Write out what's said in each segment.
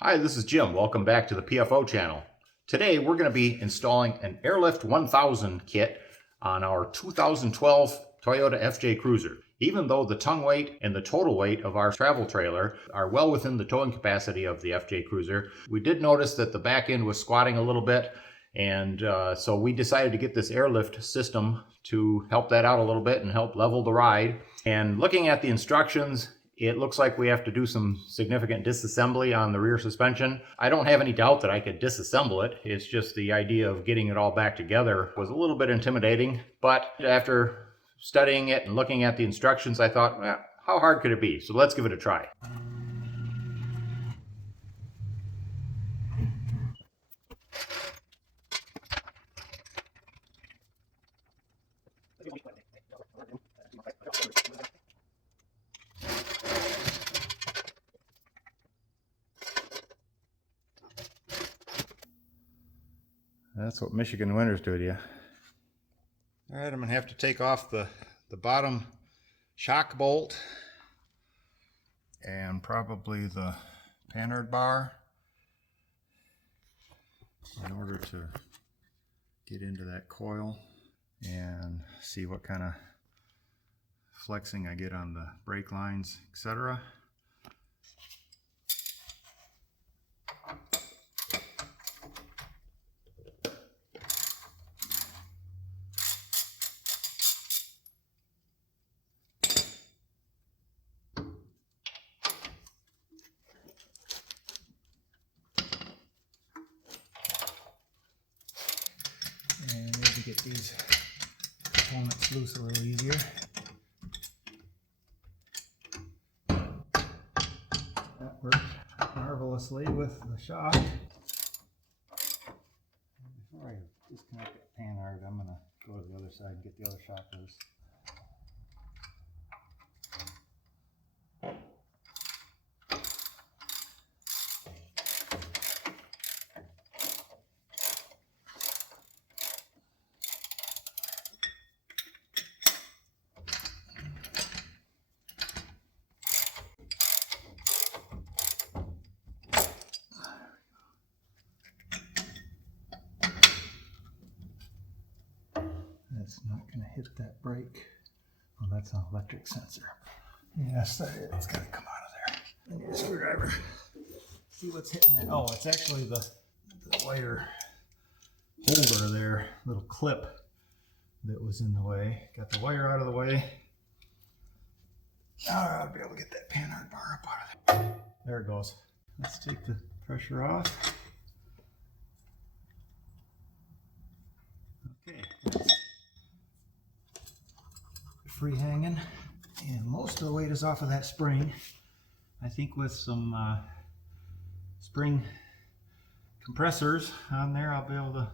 Hi, this is Jim. Welcome back to the PFO channel. Today we're going to be installing an AirLift 1000 kit on our 2012 Toyota FJ Cruiser. Even though the tongue weight and the total weight of our travel trailer are well within the towing capacity of the FJ Cruiser, we did notice that the back end was squatting a little bit, and so we decided to get this AirLift system to help that out a little bit and help level the ride. And looking at the instructions, it looks like we have to do some significant disassembly on the rear suspension. I don't have any doubt that I could disassemble it. It's just the idea of getting it all back together was a little bit intimidating. But after studying it and looking at the instructions, I thought, well, how hard could it be? So let's give it a try. That's what Michigan winters do to you. All right, I'm gonna have to take off the bottom shock bolt and probably the panhard bar in order to get into that coil and see what kind of flexing I get on the brake lines, etc. And maybe get these components loose a little easier. That worked marvelously with the shock. Before I disconnect that panhard, I'm going to go to the other side and get the other shock loose. It's not going to hit that brake. Oh, that's an electric sensor. Yes, that is. It's got to come out of there. I need a screwdriver. See what's hitting that. Oh, it's actually the wire holder there, little clip that was in the way. Got the wire out of the way. Now I'll be able to get that panhard bar up out of there. There it goes. Let's take the pressure off. Okay. Free hanging, and most of the weight is off of that spring. I think with some spring compressors on there, I'll be able to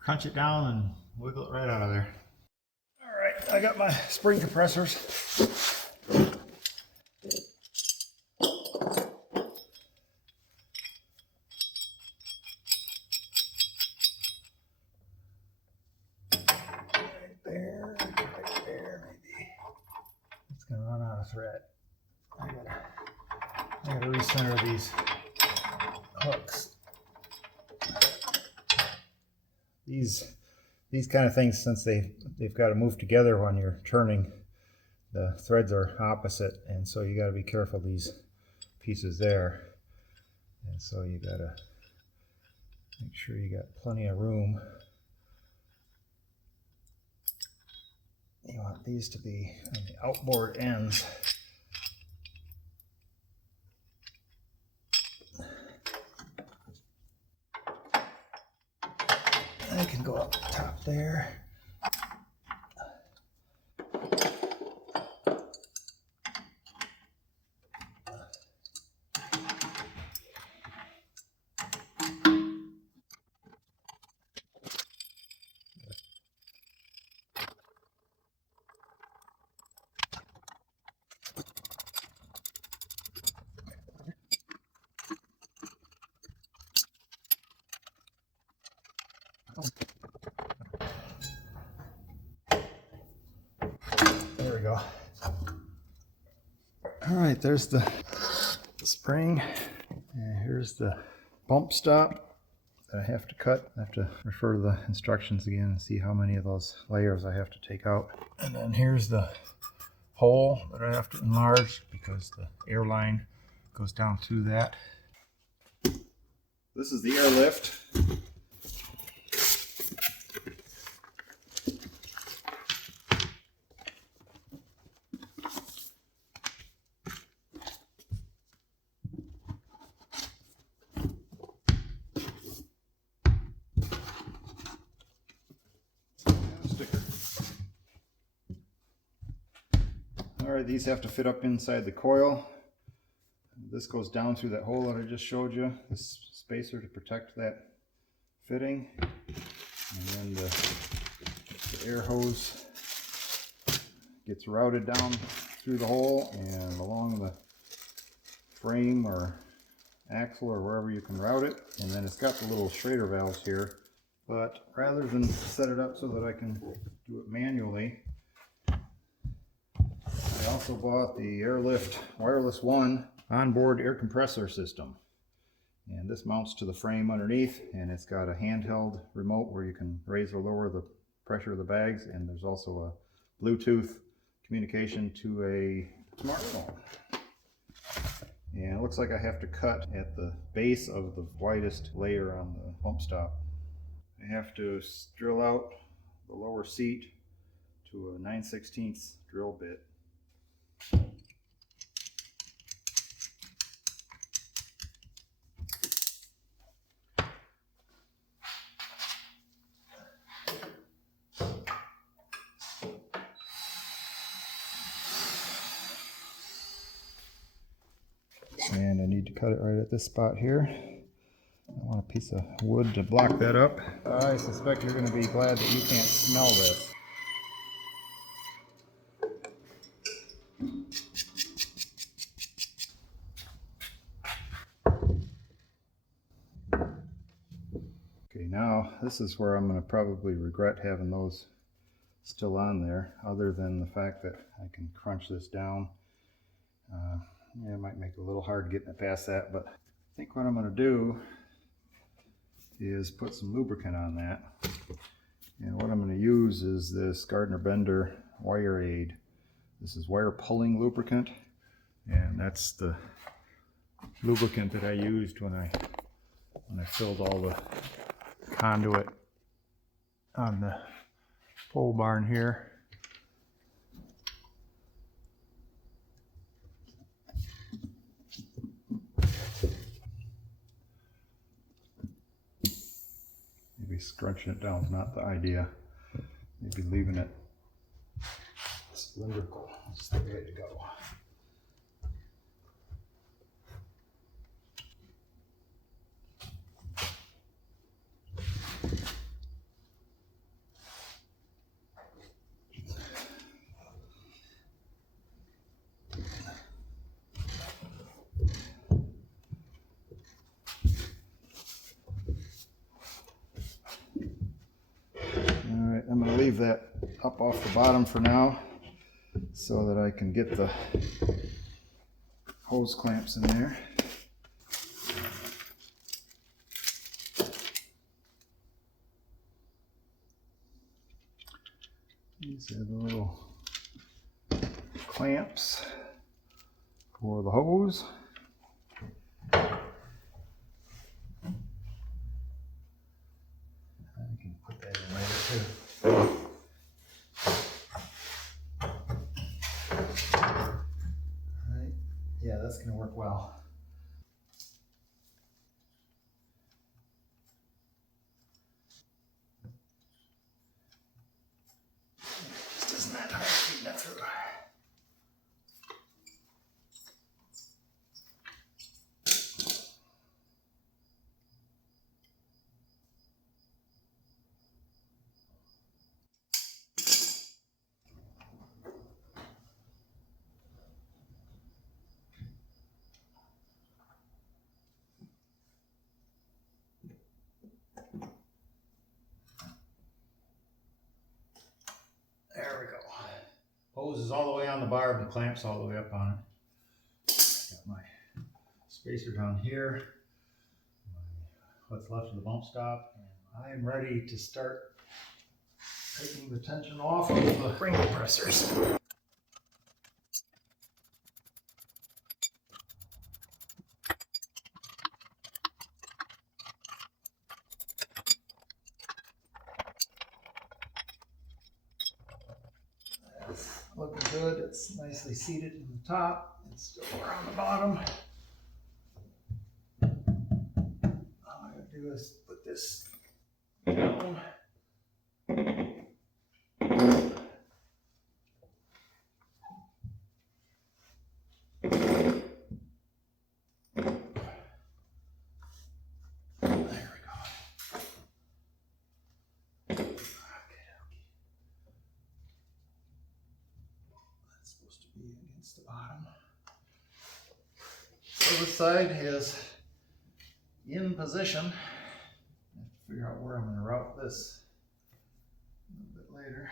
crunch it down and wiggle it right out of there. All right, I got my spring compressors. Thread. I gotta recenter these hooks. These kind of things, since they've got to move together when you're turning, the threads are opposite, and so you got to be careful these pieces there. And so you got to make sure you got plenty of room. You want these to be on the outboard ends. They can go up top there. There we go. All right, there's the spring, and here's Here's the bump stop that I have to cut. I have to refer to the instructions again and see how many of those layers I have to take out. And then here's the hole that I have to enlarge because the air line goes down through that. This is the AirLift. Alright, these have to fit up inside the coil. This goes down through that hole that I just showed you, this spacer to protect that fitting. And then the air hose gets routed down through the hole and along the frame or axle or wherever you can route it. And then it's got the little Schrader valves here. But rather than set it up so that I can do it manually, I also bought the AirLift WirelessOne onboard air compressor system. And this mounts to the frame underneath, and it's got a handheld remote where you can raise or lower the pressure of the bags, and there's also a Bluetooth communication to a smartphone. And it looks like I have to cut at the base of the widest layer on the bump stop. I have to drill out the lower seat to a 9/16 drill bit. And I need to cut it right at this spot here. I want a piece of wood to block that up. I suspect you're going to be glad that you can't smell this. Okay, now this is where I'm going to probably regret having those still on there, other than the fact that I can crunch this down. Yeah, it might make it a little hard getting it past that, but I think what I'm going to do is put some lubricant on that. And what I'm going to use is this Gardner Bender Wire-Aide. This is wire pulling lubricant, and that's the lubricant that I used when I filled all the conduit on the pole barn here. Maybe scrunching it down is not the idea. Maybe leaving it cylindrical is the way to go. Alright, I'm going to leave that up off the bottom for now so that I can get the hose clamps in there. These are the little clamps for the hose. I can put that in later too. Alright, yeah, that's going to work well. Just isn't that hard to get that through. There we go. Hose is all the way on the barb and clamps all the way up on it. Got my spacer down here. what's left of the bump stop. And I am ready to start taking the tension off of the ring compressors. That's looking good. It's nicely seated in the top. It's still around the bottom. All I gotta do is put this down. Against the bottom. So this side is in position. I have to figure out where I'm going to route this a little bit later.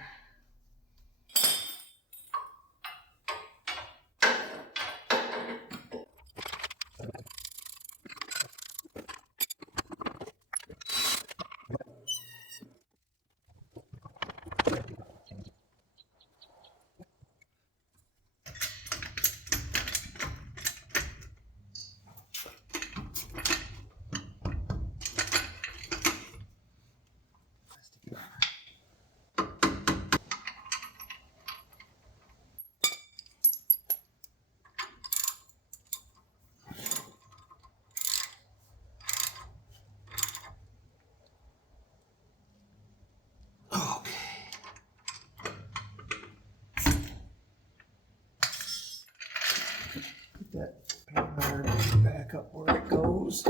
That panhard back up where it goes.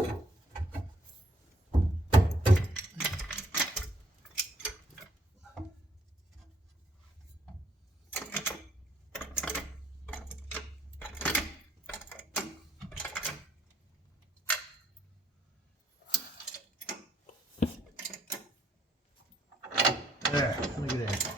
There, look at that.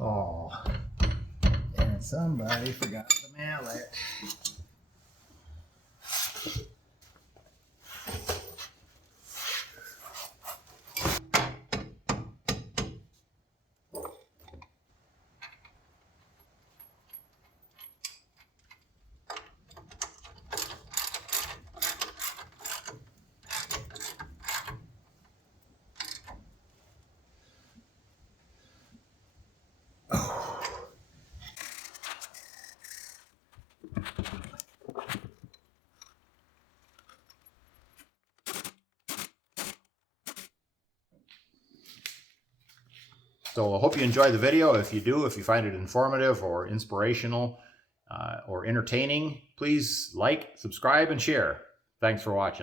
Oh, and somebody forgot the mallet. So I hope you enjoyed the video. If you do, if you find it informative or inspirational or entertaining, please like, subscribe, and share. Thanks for watching.